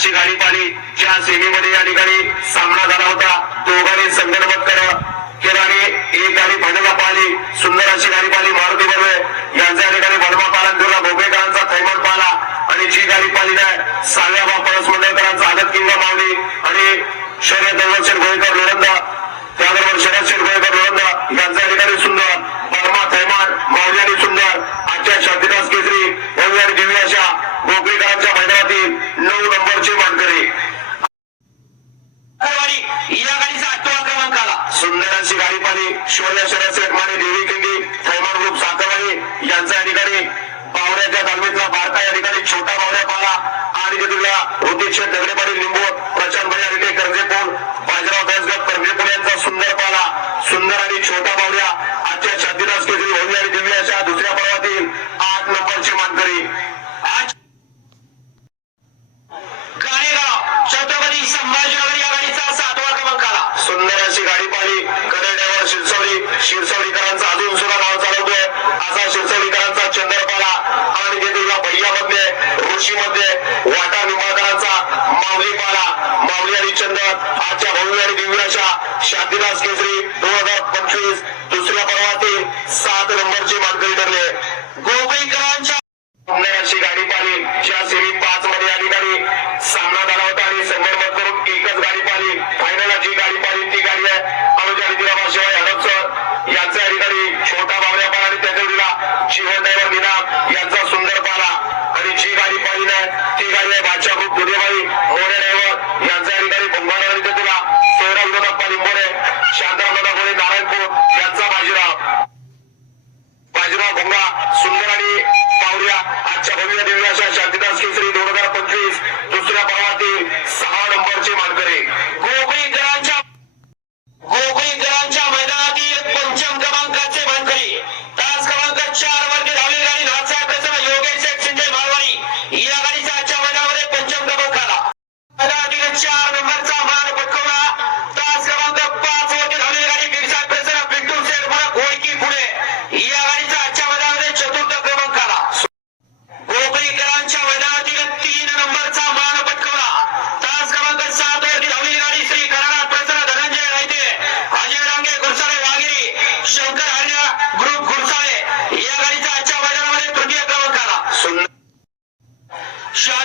अशी गाडी पाहिली. ज्या सेमीमध्ये या ठिकाणी सामना झाला होता. दोघांनी संगणमत कर. केला एक गाडी फायनलला पाहिली. सुंदर अशी गाडी पाहिली मारुती बर्वे. यांच्या या ठिकाणी पालन पालनपूरला भोपेकरांचा थैमान पाहिला. आणि जी गाडी पाहिली नाही साव्या बापरस मंडळकरांचा आदत किंवा मावली. आणि शर्यत दर्शन गोळीकर या गाडीचा आठवा क्रमांक आला सुंदर अशी गाडी पाणी शौर्य शरद सेठ माने देवी किंडी थैमान ग्रुप साखरवाडी यांचा या ठिकाणी पावऱ्याच्या तालमीतला बारका या ठिकाणी छोटा पावड्या पाला आणि तिथला ऋतिक शेठ दगडे पाटील लिंबू प्रशांत भैया रिटे कर्जेपूर बाजीराव दसगत कर्जेपूर यांचा सुंदर पाला सुंदर आणि छोटा पावऱ्या आजच्या शांतीदास केसरी भव्य आणि दिव्य अशा दुसऱ्या पर्वातील आठ नंबरची मानकरी आज गाणेगाव छत्रपती संभाजीनगर या गाडीचा सातवा क्रमांक आला सुंदर अशी गाडी पाहिली कनेड्यावर शिरसवडी शिरसवडीकरांचा अजून सुद्धा नाव चालवतोय असा शिरसवडीकरांचा चंद्रपाला आणि तिथला भैयामध्ये मध्ये वाटा निंबाळकरांचा माऊली पाला माऊली आणि चंदन आजच्या भव्य आणि दिव्य अशा शांतीदास केसरी दोन हजार पंचवीस दुसऱ्या पर्वातील सात नंबरची मानकरी ठरले. पाला आणि